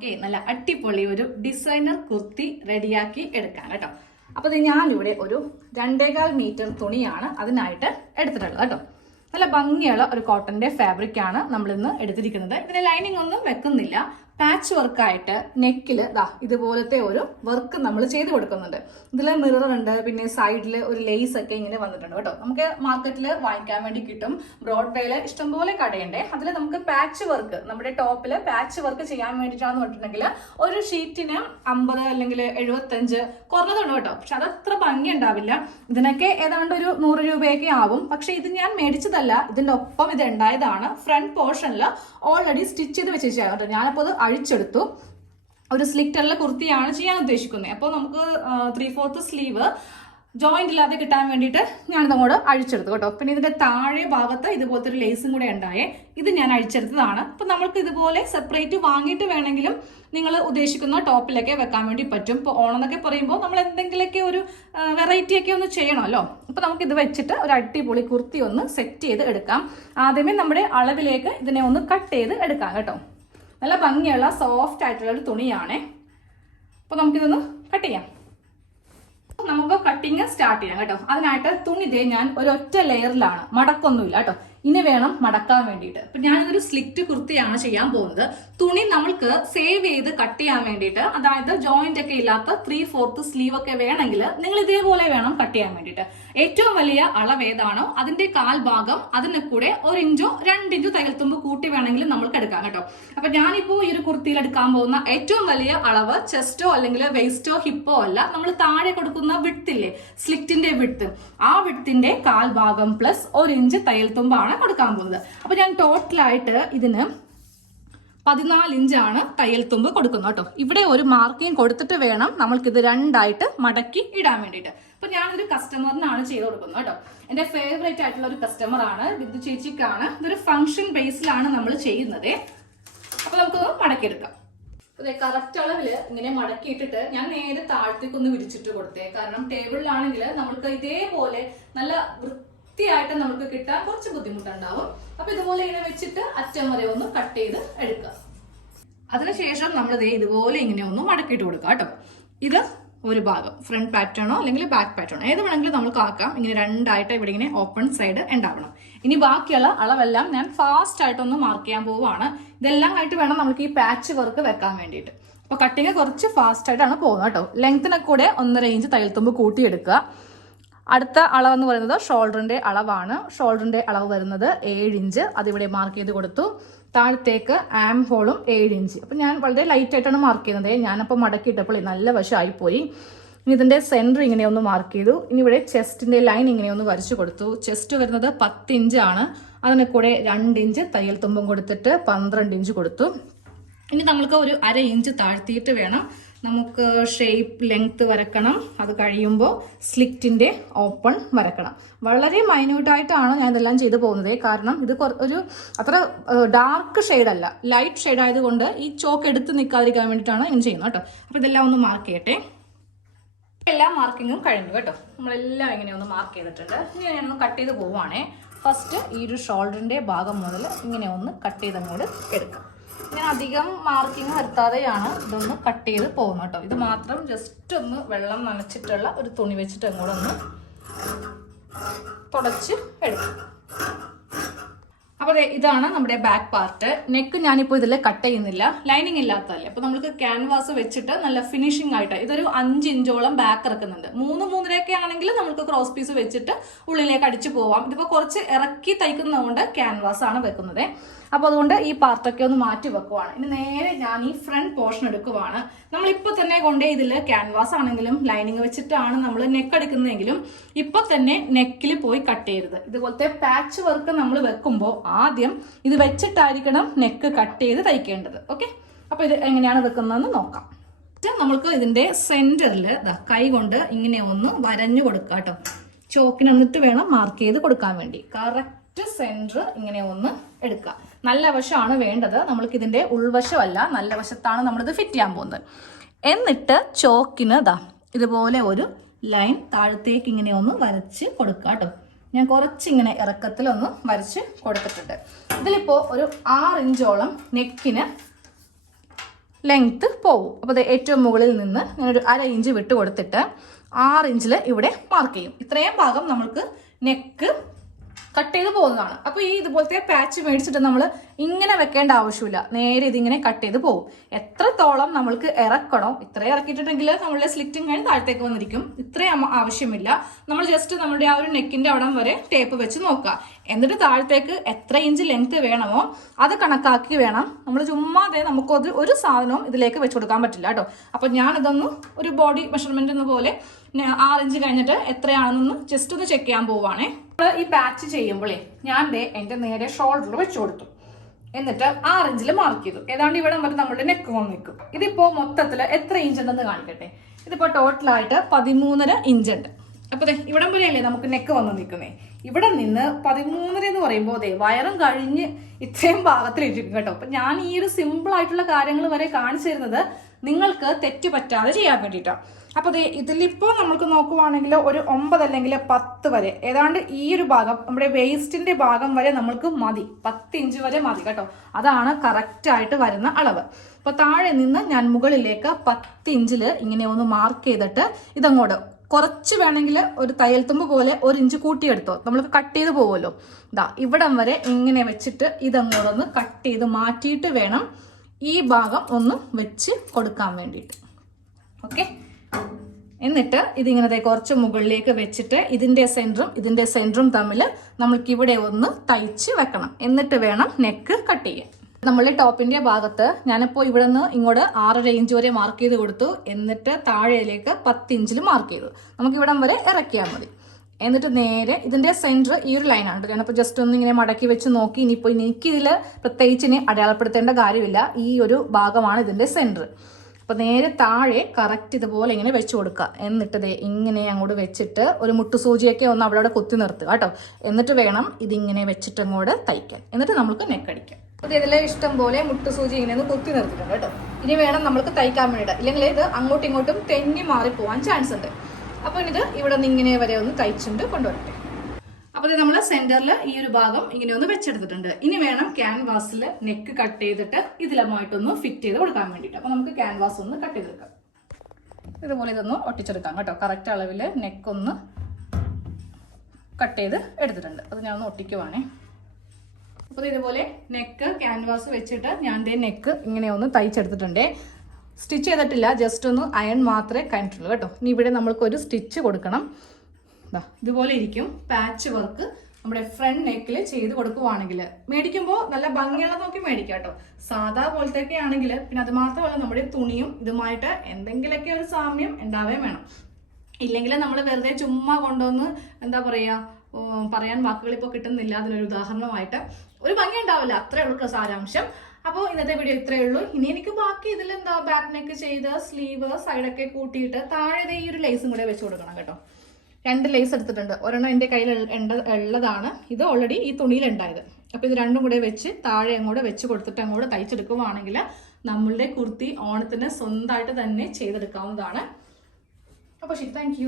നമുക്ക് നല്ല അടിപൊളി ഒരു ഡിസൈനർ കുർത്തി റെഡിയാക്കി എടുക്കാം കേട്ടോ. അപ്പൊ ഇത് ഞാനിവിടെ ഒരു രണ്ടേകാൽ മീറ്റർ തുണിയാണ് അതിനായിട്ട് എടുത്തിട്ടുള്ളത് കേട്ടോ. നല്ല ഭംഗിയുള്ള ഒരു കോട്ടന്റെ ഫാബ്രിക് ആണ് നമ്മൾ ഇന്ന് എടുത്തിരിക്കുന്നത്. ഇതിന് ലൈനിങ് ഒന്നും വെക്കുന്നില്ല. പാച്ച് വർക്കായിട്ട് നെക്കിൽ ദാ ഇതുപോലത്തെ ഒരു വർക്ക് നമ്മൾ ചെയ്ത് കൊടുക്കുന്നുണ്ട്. ഇതിൽ മിറർ ഉണ്ട് പിന്നെ സൈഡിൽ ഒരു ലേസ് ഒക്കെ ഇങ്ങനെ വന്നിട്ടുണ്ട് കേട്ടോ. നമുക്ക് മാർക്കറ്റിൽ വാങ്ങിക്കാൻ വേണ്ടി കിട്ടും. ബ്രോഡ്വേയിൽ ഇഷ്ടംപോലെ കടയുണ്ട്. അതിൽ നമുക്ക് പാച്ച് വർക്ക് നമ്മുടെ ടോപ്പിൽ പാച്ച് വർക്ക് ചെയ്യാൻ വേണ്ടിയിട്ടാണെന്ന് പറഞ്ഞിട്ടുണ്ടെങ്കിൽ ഒരു ഷീറ്റിന് അമ്പത് അല്ലെങ്കിൽ എഴുപത്തഞ്ച് കുറഞ്ഞതുണ്ട് കേട്ടോ. പക്ഷെ അതത്ര ഭംഗി ഉണ്ടാവില്ല ഇതിനൊക്കെ ഏതാണ്ട് ഒരു നൂറ് രൂപയൊക്കെ ആവും. പക്ഷെ ഇത് ഞാൻ മേടിച്ചതല്ല. ഇതിന്റെ ഒപ്പം ഇത് ഉണ്ടായതാണ്. ഫ്രണ്ട് പോർഷനിൽ ഓൾറെഡി സ്റ്റിച്ച് ചെയ്ത് വെച്ചിരിച്ചാണ് കേട്ടോ. ഞാനപ്പോൾ അത് അഴിച്ചെടുത്തു. ഒരു സ്ലിക്റ്ററിലെ കുർത്തിയാണ് ചെയ്യാൻ ഉദ്ദേശിക്കുന്നത്. അപ്പോൾ നമുക്ക് ത്രീ ഫോർത്ത് സ്ലീവ് ജോയിന്റ് ഇല്ലാതെ കിട്ടാൻ വേണ്ടിയിട്ട് ഞാനിത് അങ്ങോട്ട് അഴിച്ചെടുത്തു കേട്ടോ. പിന്നെ ഇതിന്റെ താഴെ ഭാഗത്ത് ഇതുപോലത്തെ ഒരു ലേസും കൂടെ ഉണ്ടായേ ഇത് ഞാൻ അഴിച്ചെടുത്തതാണ്. അപ്പൊ നമ്മൾക്ക് ഇതുപോലെ സെപ്പറേറ്റ് വാങ്ങിയിട്ട് വേണമെങ്കിലും നിങ്ങൾ ഉദ്ദേശിക്കുന്ന ടോപ്പിലൊക്കെ വെക്കാൻ വേണ്ടി പറ്റും. ഇപ്പോൾ ഓണം എന്നൊക്കെ പറയുമ്പോൾ നമ്മൾ എന്തെങ്കിലുമൊക്കെ ഒരു വെറൈറ്റി ഒക്കെ ഒന്ന് ചെയ്യണമല്ലോ. അപ്പോൾ നമുക്ക് ഇത് വെച്ചിട്ട് ഒരു അടിപൊളി കുർത്തി ഒന്ന് സെറ്റ് ചെയ്ത് എടുക്കാം. ആദ്യമേ നമ്മുടെ അളവിലേക്ക് ഇതിനെ ഒന്ന് കട്ട് ചെയ്ത് എടുക്കാം കേട്ടോ. നല്ല ഭംഗിയുള്ള സോഫ്റ്റ് ആയിട്ടുള്ള ഒരു തുണിയാണ്. അപ്പോൾ നമുക്കിതൊന്ന് കട്ട് ചെയ്യാം. നമുക്ക് കട്ടിങ് സ്റ്റാർട്ട് ചെയ്യാം കേട്ടോ. അതിനായിട്ട് തുണി ഇതേ ഞാൻ ഒരൊറ്റ ലെയറിലാണ് മടക്കൊന്നുമില്ല കേട്ടോ. ഇനി വേണം മടക്കാൻ വേണ്ടിയിട്ട്. അപ്പൊ ഞാനിതൊരു സ്ലിറ്റ് കുർത്തിയാണ് ചെയ്യാൻ പോകുന്നത്. തുണി നമ്മൾക്ക് സേവ് ചെയ്ത് കട്ട് ചെയ്യാൻ വേണ്ടിയിട്ട് അതായത് ജോയിന്റ് ഒക്കെ ഇല്ലാത്ത ത്രീ ഫോർത്ത് സ്ലീവ് ഒക്കെ വേണമെങ്കിൽ നിങ്ങൾ ഇതേപോലെ വേണം കട്ട് ചെയ്യാൻ വേണ്ടിയിട്ട്. ഏറ്റവും വലിയ അളവ് ഏതാണോ? അതിന്റെ കാൽ ഭാഗം അതിന് കൂടെ ഒരു ഇഞ്ചോ രണ്ട് ഇഞ്ചോ തകൽത്തുമ്പ് കൂട്ടി വേണമെങ്കിൽ നമ്മൾക്ക് എടുക്കാം കേട്ടോ. അപ്പൊ ഞാനിപ്പോ ഈ ഒരു കുർത്തിയിൽ എടുക്കാൻ പോകുന്ന ഏറ്റവും വലിയ അളവ് ചെസ്റ്റോ അല്ലെങ്കിൽ വെയ്സ്റ്റോ ഹിപ്പോ അല്ല നമ്മൾ താഴെ കൊടുക്കുന്ന വിട്ടില്ലേ സ്ലിറ്റിന്റെ വിട്ട് ആ വിട്ടിന്റെ കാൽ ഭാഗം പ്ലസ് ഒരു ഇഞ്ച് തയ്യൽത്തുമ്പാണ് കൊടുക്കാൻ പോകുന്നത്. അപ്പൊ ഞാൻ ടോട്ടലായിട്ട് ഇതിന് പതിനാല് ഇഞ്ചാണ് തയ്യൽ തുമ്പ് കൊടുക്കുന്നത് കേട്ടോ. ഇവിടെ ഒരു മാർക്കിങ് കൊടുത്തിട്ട് വേണം നമ്മൾക്കിത് രണ്ടായിട്ട് മടക്കി ഇടാൻ വേണ്ടിയിട്ട്. അപ്പൊ ഞാനൊരു കസ്റ്റമറിനാണ് ചെയ്ത് കൊടുക്കുന്നത് കേട്ടോ. എന്റെ ഫേവറേറ്റ് ആയിട്ടുള്ള ഒരു കസ്റ്റമർ ആണ് ബിന്ദു ചേച്ചിക്കാണ്. ഇതൊരു ഫംഗ്ഷൻ ബേസിലാണ് നമ്മൾ ചെയ്യുന്നത്. അപ്പൊ നമുക്കൊന്ന് മടക്കിയെടുക്കാം. അതെ കറക്റ്റ് അളവിൽ ഇങ്ങനെ മടക്കിയിട്ടിട്ട് ഞാൻ നേരെ താഴത്തേക്ക് ഒന്ന് വിരിച്ചിട്ട് കൊടുത്തേ. കാരണം ടേബിളിലാണെങ്കിൽ നമ്മൾക്ക് ഇതേപോലെ നല്ല വൃത്തിയായിട്ട് നമുക്ക് കിട്ടാൻ കുറച്ച് ബുദ്ധിമുട്ടുണ്ടാവും. അപ്പൊ ഇതുപോലെ ഇങ്ങനെ വെച്ചിട്ട് അറ്റം വരെ ഒന്ന് കട്ട് ചെയ്ത് എടുക്കുക. അതിനുശേഷം നമ്മൾ ദേ ഇതുപോലെ ഇങ്ങനെ ഒന്ന് മടക്കിയിട്ട് കൊടുക്കുക കേട്ടോ. ഇത് ഒരു ഭാഗം. ഫ്രണ്ട് പാറ്റേണോ അല്ലെങ്കിൽ ബാക്ക് പാറ്റേണോ ഏത് വേണമെങ്കിലും നമുക്ക് ആക്കാം. ഇങ്ങനെ രണ്ടായിട്ട് ഇവിടെ ഇങ്ങനെ ഓപ്പൺ സൈഡ് ഉണ്ടാവണം. ഇനി ബാക്കിയുള്ള അളവെല്ലാം ഞാൻ ഫാസ്റ്റ് ആയിട്ടൊന്ന് മാർക്ക് ചെയ്യാൻ പോവുകയാണ്. ഇതെല്ലാം ആയിട്ട് വേണം നമുക്ക് ഈ പാച്ച് വർക്ക് വെക്കാൻ വേണ്ടിയിട്ട്. അപ്പൊ കട്ടിങ് കുറച്ച് ഫാസ്റ്റ് ആയിട്ടാണ് പോകുന്നത് കേട്ടോ. ലെങ്ത്തിനൊക്കെ കൂടെ ഒന്നര ഇഞ്ച് തയ്യൽത്തുമ്പ് കൂട്ടിയെടുക്കുക. അടുത്ത അളവെന്ന് പറയുന്നത് ഷോൾഡറിന്റെ അളവാണ്. ഷോൾഡറിന്റെ അളവ് വരുന്നത് ഏഴ് ഇഞ്ച്. അതിവിടെ മാർക്ക് ചെയ്ത് കൊടുത്തു. താഴത്തേക്ക് ആം ഹോളും ഏഴ് ഇഞ്ച്. അപ്പം ഞാൻ വളരെ ലൈറ്റ് ആയിട്ടാണ് മാർക്ക് ചെയ്യുന്നത്. ഞാനപ്പോൾ മടക്കിയിട്ടപ്പോൾ നല്ല വശമായിപ്പോയി ഇനി ഇതിന്റെ സെന്റർ ഇങ്ങനെ ഒന്ന് മാർക്ക് ചെയ്തു. ഇനി ഇവിടെ ചെസ്റ്റിന്റെ ലൈൻ ഇങ്ങനെ ഒന്ന് വരച്ചു കൊടുത്തു. ചെസ്റ്റ് വരുന്നത് പത്ത് ഇഞ്ചാണ് അതിന് കൂടെ രണ്ട് ഇഞ്ച് തയ്യൽ തുമ്പും കൊടുത്തിട്ട് പന്ത്രണ്ട് ഇഞ്ച് കൊടുത്തു. ഇനി നമ്മൾക്ക് ഒരു അര ഇഞ്ച് താഴ്ത്തിയിട്ട് വേണം. നമുക്ക് ഷേപ്പ് ലെങ്ത് വരക്കണം. അത് കഴിയുമ്പോൾ സ്ലിറ്റിന്റെ ഓപ്പൺ വരക്കണം. വളരെ മൈന്യൂട്ടായിട്ടാണ് ഞാൻ ഇതെല്ലാം ചെയ്തു പോകുന്നത്. കാരണം ഇത് ഒരു അത്ര ഡാർക്ക് അല്ല. ലൈറ്റ് ഷെയ്ഡ് ആയതുകൊണ്ട് ഈ ചോക്ക് എടുത്ത് നിൽക്കാതിരിക്കാൻ വേണ്ടിയിട്ടാണ് ഇങ്ങനെ ചെയ്യുന്നത് കേട്ടോ. അപ്പോൾ ഇതെല്ലാം ഒന്ന് മാർക്ക് ചെയ്യട്ടെ. എല്ലാ മാർക്കിങ്ങും കഴിഞ്ഞു കേട്ടോ. നമ്മളെല്ലാം ഇങ്ങനെ ഒന്ന് മാർക്ക് ചെയ്തിട്ടുണ്ട്. ഇനി ഞാനൊന്ന് കട്ട് ചെയ്ത് പോവുകയാണേ ഫസ്റ്റ് ഈ ഒരു ഷോൾഡറിന്റെ ഭാഗം മുതൽ ഇങ്ങനെ ഒന്ന് കട്ട് ചെയ്ത് അങ്ങോട്ട് എടുക്കാം. ഞാൻ അധികം മാർക്കിങ് വരുത്താതെയാണ് ഇതൊന്ന് കട്ട് ചെയ്ത് പോകുന്നത് കേട്ടോ. ഇത് മാത്രം ജസ്റ്റ് ഒന്ന് വെള്ളം നനച്ചിട്ടുള്ള ഒരു തുണി വെച്ചിട്ട് അങ്ങോട്ടൊന്ന് തുടച്ച് എടുക്കും. അപ്പോൾ ഇതാണ് നമ്മുടെ ബാക്ക് പാർട്ട് നെക്ക് ഞാനിപ്പോൾ ഇതിൽ കട്ട് ചെയ്യുന്നില്ല. ലൈനിങ് ഇല്ലാത്തതല്ലേ. അപ്പോൾ നമുക്ക് ക്യാൻവാസ് വെച്ചിട്ട് നല്ല ഫിനിഷിംഗ് ആയിട്ട് ഇതൊരു അഞ്ച് ഇഞ്ചോളം ബാക്ക് ഇറക്കുന്നുണ്ട്. മൂന്ന് മൂന്നരയൊക്കെ ആണെങ്കിൽ നമുക്ക് ക്രോസ് പീസ് വെച്ചിട്ട് ഉള്ളിലേക്ക് അടിച്ചു പോവാം. ഇതിപ്പോൾ കുറച്ച് ഇറക്കി തയ്ക്കുന്നതുകൊണ്ട് ക്യാൻവാസ് ആണ് വെക്കുന്നത്. അപ്പോൾ അതുകൊണ്ട് ഈ പാർട്ടൊക്കെ ഒന്ന് മാറ്റി വെക്കുവാണ്. ഇനി നേരെ ഞാൻ ഈ ഫ്രണ്ട് പോർഷൻ എടുക്കുവാണ്. നമ്മൾ ഇപ്പോൾ തന്നെ കൊണ്ടേ ഇതിൽ ക്യാൻവാസ് ആണെങ്കിലും ലൈനിങ് വെച്ചിട്ടാണ് നമ്മൾ നെക്ക് എടുക്കുന്നതെങ്കിലും ഇപ്പൊ തന്നെ നെക്കിൽ പോയി കട്ട് ചെയ്യരുത്. ഇതുപോലത്തെ പാച്ച് വർക്ക് നമ്മൾ വെക്കുമ്പോൾ ആദ്യം ഇത് വെച്ചിട്ടായിരിക്കണം നെക്ക് കട്ട് ചെയ്ത് തയ്ക്കേണ്ടത്. ഓക്കെ അപ്പോൾ ഇത് എങ്ങനെയാണ് വെക്കുന്നതെന്ന് നോക്കാം. നമ്മൾക്ക് ഇതിന്റെ സെന്ററിൽ കൈ കൊണ്ട് ഇങ്ങനെ ഒന്ന് വരഞ്ഞു കൊടുക്കുക കേട്ടോ ചോക്കിന് എന്നിട്ട് വേണം മാർക്ക് ചെയ്ത് കൊടുക്കാൻ വേണ്ടി. കറക്റ്റ് സെന്റർ ഇങ്ങനെ ഒന്ന് എടുക്കുക നല്ല വശമാണ് വേണ്ടത്. നമ്മൾക്ക് ഇതിന്റെ ഉൾവശമല്ല നല്ല വശത്താണ് നമ്മളിത് ഫിറ്റ് ചെയ്യാൻ പോകുന്നത്. എന്നിട്ട് ചോക്കിന് ഇതാ ഇതുപോലെ ഒരു ലൈൻ താഴത്തേക്ക് ഇങ്ങനെ ഒന്ന് വരച്ച് കൊടുക്കുക കേട്ടോ ഞാൻ കുറച്ചിങ്ങനെ ഇറക്കത്തിലൊന്ന് വരച്ച് കൊടുത്തിട്ടുണ്ട്. ഇതിലിപ്പോൾ ഒരു ആറ് ഇഞ്ചോളം നെക്കിന് ലെങ്ത്ത് പോവും. അപ്പോൾ അത് ഏറ്റവും മുകളിൽ നിന്ന് ഞാനൊരു അര ഇഞ്ച് വിട്ട് കൊടുത്തിട്ട് ആറ് ഇഞ്ചിൽ ഇവിടെ മാർക്ക് ചെയ്യും. ഇത്രയും ഭാഗം നമ്മൾക്ക് നെക്ക് കട്ട് ചെയ്ത് പോകുന്നതാണ്. അപ്പോൾ ഈ ഇതുപോലത്തെ പാച്ച് മേടിച്ചിട്ട് നമ്മൾ ഇങ്ങനെ വെക്കേണ്ട ആവശ്യമില്ല. നേരെ ഇതിങ്ങനെ കട്ട് ചെയ്ത് പോകും എത്രത്തോളം നമ്മൾക്ക് ഇറക്കണോ ഇത്ര ഇറക്കിയിട്ടുണ്ടെങ്കിൽ നമ്മളുടെ സ്ലിറ്റിംഗ് കഴിഞ്ഞ് താഴത്തേക്ക് വന്നിരിക്കും. ഇത്രയും ആവശ്യമില്ല. നമ്മൾ ജസ്റ്റ് നമ്മുടെ ആ ഒരു നെക്കിന്റെ അവിടം വരെ ടേപ്പ് വെച്ച് നോക്കുക. എന്നിട്ട് താഴത്തേക്ക് എത്ര ഇഞ്ച് ലെങ്ത് വേണമോ അത് കണക്കാക്കി വേണം. നമ്മൾ ചുമ്മാതെ നമുക്ക് ഒരു സാധനവും ഇതിലേക്ക് വെച്ച് കൊടുക്കാൻ പറ്റില്ല കേട്ടോ. അപ്പൊ ഞാനിതൊന്ന് ഒരു ബോഡി മെഷർമെന്റ് എന്ന പോലെ ആറിഞ്ച് കഴിഞ്ഞിട്ട് എത്രയാണെന്നൊന്ന് ജസ്റ്റ് ഒന്ന് ചെക്ക് ചെയ്യാൻ പോവാണേ നമ്മൾ ഈ പാച്ച് ചെയ്യുമ്പോഴേ ഞാൻ എന്റെ നേരെ ഷോൾഡറിൽ വെച്ച് കൊടുത്തു. എന്നിട്ട് ആ റേഞ്ചിൽ മാർക്ക് ചെയ്തു. ഏതാണ്ട് ഇവിടെ വരെ നമ്മുടെ നെക്ക് വന്ന് നിൽക്കും. ഇതിപ്പോ മൊത്തത്തിൽ എത്ര ഇഞ്ച് ഉണ്ടെന്ന് കാണിക്കട്ടെ. ഇതിപ്പോ ടോട്ടലായിട്ട് പതിമൂന്നര ഇഞ്ച് ഉണ്ട്. അപ്പൊ ദേ ഇവിടം നമുക്ക് നെക്ക് വന്ന് നിൽക്കുന്നേ. ഇവിടെ നിന്ന് പതിമൂന്നര എന്ന് പറയുമ്പോൾ അതെ വയറും കഴിഞ്ഞ് ഇത്രയും ഭാഗത്തിലിരിക്കും കേട്ടോ. അപ്പൊ ഞാൻ ഈ ഒരു സിമ്പിൾ ആയിട്ടുള്ള കാര്യങ്ങൾ വരെ കാണിച്ചു തരുന്നത് നിങ്ങൾക്ക് തെറ്റുപറ്റാതെ ചെയ്യാൻ വേണ്ടിയിട്ടാണ് അപ്പോൾ ദേ ഇതിലിപ്പോ നമ്മൾക്ക് നോക്കുവാണെങ്കിൽ ഒരു ഒമ്പത് അല്ലെങ്കിൽ പത്ത് വരെ. ഏതാണ്ട് ഈ ഒരു ഭാഗം നമ്മുടെ വേസ്റ്റിന്റെ ഭാഗം വരെ നമ്മൾക്ക് മതി. പത്ത് ഇഞ്ച് വരെ മതി കേട്ടോ. അതാണ് കറക്റ്റ് ആയിട്ട് വരുന്ന അളവ്. അപ്പോൾ താഴെ നിന്ന് ഞാൻ മുകളിലേക്ക് പത്ത് ഇഞ്ചിൽ ഇങ്ങനെ ഒന്ന് മാർക്ക് ചെയ്തിട്ട് ഇതങ്ങോട്ട്. കുറച്ച് വേണമെങ്കിൽ ഒരു തയ്യൽ തുമ്പ് പോലെ ഒരു ഇഞ്ച് കൂട്ടിയെടുത്തോ. നമ്മൾക്ക് കട്ട് ചെയ്ത് പോകുമല്ലോ ഇതാ ഇവിടം വരെ ഇങ്ങനെ വെച്ചിട്ട് ഇതങ്ങോട്ടൊന്ന് കട്ട് ചെയ്ത് മാറ്റിയിട്ട് വേണം ഈ ഭാഗം ഒന്ന് വെച്ച് കൊടുക്കാൻ വേണ്ടിയിട്ട്. ഓക്കെ എന്നിട്ട് ഇതിങ്ങനെ ദേ കുറച്ച് മുകളിലേക്ക് വെച്ചിട്ട് ഇതിന്റെ സെന്ററും ഇതിന്റെ സെന്ററും തമ്മിൽ നമ്മൾക്ക് ഇവിടെ ഒന്ന് തയ്ച്ച് വെക്കണം. എന്നിട്ട് വേണം നെക്ക് കട്ട് ചെയ്യാൻ. നമ്മൾ ടോപ്പിന്റെ ഭാഗത്ത് ഞാനിപ്പോൾ ഇവിടെ നിന്ന് ഇങ്ങോട്ട് ആറര ഇഞ്ച് വരെ മാർക്ക് ചെയ്ത് കൊടുത്തു. എന്നിട്ട് താഴേലേക്ക് പത്ത് ഇഞ്ചിൽ മാർക്ക് ചെയ്തു. നമുക്ക് ഇവിടം വരെ ഇറക്കിയാൽ മതി. എന്നിട്ട് നേരെ ഇതിന്റെ സെന്റർ ഈ ഒരു ലൈനാണ് കേട്ടോ ഞാനിപ്പോൾ ജസ്റ്റ് ഒന്ന് ഇങ്ങനെ മടക്കി വെച്ച് നോക്കി ഇനിയിപ്പോൾ എനിക്കിതിൽ പ്രത്യേകിച്ച് ഇനി അടയാളപ്പെടുത്തേണ്ട കാര്യമില്ല. ഈ ഒരു ഭാഗമാണ് ഇതിന്റെ സെന്റർ അപ്പോൾ നേരെ താഴെ കറക്റ്റ് ഇതുപോലെ ഇങ്ങനെ വെച്ച് കൊടുക്കുക. എന്നിട്ട് ദേ ഇങ്ങനെ അങ്ങോട്ട് വെച്ചിട്ട് ഒരു മുട്ടുസൂചിയൊക്കെ ഒന്ന് അവിടെ അവിടെ കുത്തി നിർത്തുക കേട്ടോ. എന്നിട്ട് വേണം ഇതിങ്ങനെ വെച്ചിട്ട് അങ്ങോട്ട് തയ്ക്കാൻ. എന്നിട്ട് നമുക്ക് നെക്കടിക്കാം അപ്പോൾ ഇതിലെ ഇഷ്ടം പോലെ മുട്ടുസൂചി ഇങ്ങനെ ഒന്ന് കുത്തി നിർത്തിയിട്ടുണ്ട് കേട്ടോ. ഇനി വേണം നമുക്ക് തയ്ക്കാൻ വേണ്ടിയിട്ട്. ഇല്ലെങ്കിൽ ഇത് അങ്ങോട്ടും ഇങ്ങോട്ടും തെന്നി മാറി പോവാൻ ചാൻസ് ഉണ്ട്. അപ്പൊ ഇത് ഇവിടെ നിന്ന് ഇങ്ങനെ വരെ ഒന്ന് തയ്ച്ചുകൊണ്ട് കൊണ്ടുവരട്ടെ. അപ്പൊ നമ്മൾ സെന്ററിൽ ഈ ഒരു ഭാഗം ഇങ്ങനെ ഒന്ന് വെച്ചെടുത്തിട്ടുണ്ട്. ഇനി വേണം ക്യാൻവാസിൽ നെക്ക് കട്ട് ചെയ്തിട്ട് ഇതിലുമായിട്ടൊന്ന് ഫിറ്റ് ചെയ്ത് കൊടുക്കാൻ വേണ്ടിയിട്ട്. അപ്പോൾ നമുക്ക് ക്യാൻവാസ് ഒന്ന് കട്ട് ചെയ്തെടുക്കാം. ഇതുപോലെ ഇതൊന്ന് ഒട്ടിച്ചെടുക്കാം കേട്ടോ. കറക്റ്റ് അളവിൽ നെക്ക് ഒന്ന് കട്ട് ചെയ്ത് എടുത്തിട്ടുണ്ട്. അത് ഞാൻ ഒന്ന് ഒട്ടിക്കുവാണേ. അപ്പോൾ ഇതുപോലെ നെക്ക് ക്യാൻവാസ് വെച്ചിട്ട് ഞാൻ നെക്ക് ഇങ്ങനെ ഒന്ന് തയ്ച്ചെടുത്തിട്ടുണ്ട്. സ്റ്റിച്ച് ചെയ്തിട്ടില്ല ജസ്റ്റ് ഒന്ന് അയൺ മാത്രമേ കഴിഞ്ഞിട്ടുള്ളൂ കേട്ടോ. ഇനി ഇവിടെ നമ്മൾക്ക് ഒരു സ്റ്റിച്ച് കൊടുക്കണം. ഇതുപോലെ ഇരിക്കും. പാച്ച് വർക്ക് നമ്മുടെ ഫ്രണ്ട് നെക്കിൽ ചെയ്ത് കൊടുക്കുവാണെങ്കിൽ. മേടിക്കുമ്പോൾ നല്ല ഭംഗിയുള്ള നോക്കി മേടിക്കാം കേട്ടോ. സാധാ പോലത്തെയൊക്കെ ആണെങ്കിൽ പിന്നെ അത് മാത്രമല്ല നമ്മുടെ തുണിയും ഇതുമായിട്ട് എന്തെങ്കിലുമൊക്കെ ഒരു സാമ്യം ഉണ്ടാവേ വേണം. ഇല്ലെങ്കിൽ നമ്മൾ വെറുതെ ചുമ്മാ കൊണ്ടുവന്ന് എന്താ പറയുക പറയാൻ വാക്കുകൾ ഇപ്പോൾ കിട്ടുന്നില്ല. അതിനൊരു ഉദാഹരണമായിട്ട്. ഒരു ഭംഗി ഉണ്ടാവില്ല. അത്രേ ഉള്ളൂ സാരാംശം. അപ്പോൾ ഇന്നത്തെ വീഡിയോ ഇത്രയേ ഉള്ളൂ. ഇനി എനിക്ക് ബാക്കി ഇതിൽ എന്താ ബാക്ക് നെക്ക് ചെയ്ത് സ്ലീവ് സൈഡൊക്കെ കൂട്ടിയിട്ട് താഴെ ഈ ഒരു ലേസും കൂടെ വെച്ച് കൊടുക്കണം കേട്ടോ. രണ്ട് ലേസ് എടുത്തിട്ടുണ്ട്. ഒരെണ്ണം എന്റെ കയ്യിൽ ഉള്ളതാണ്. ഇത് ഓൾറെഡി ഈ തുണിയിൽ ഉണ്ടായത്. അപ്പോൾ ഇത് രണ്ടും കൂടെ വെച്ച് താഴെ അങ്ങോട്ട് വെച്ച് കൊടുത്തിട്ട് അങ്ങോട്ട് തയ്ച്ചെടുക്കുവാണെങ്കിൽ നമ്മളുടെ കുർത്തി ഓണത്തിന് സ്വന്തമായിട്ട് തന്നെ ചെയ്തെടുക്കാവുന്നതാണ്. അപ്പോൾ ശരി താങ്ക്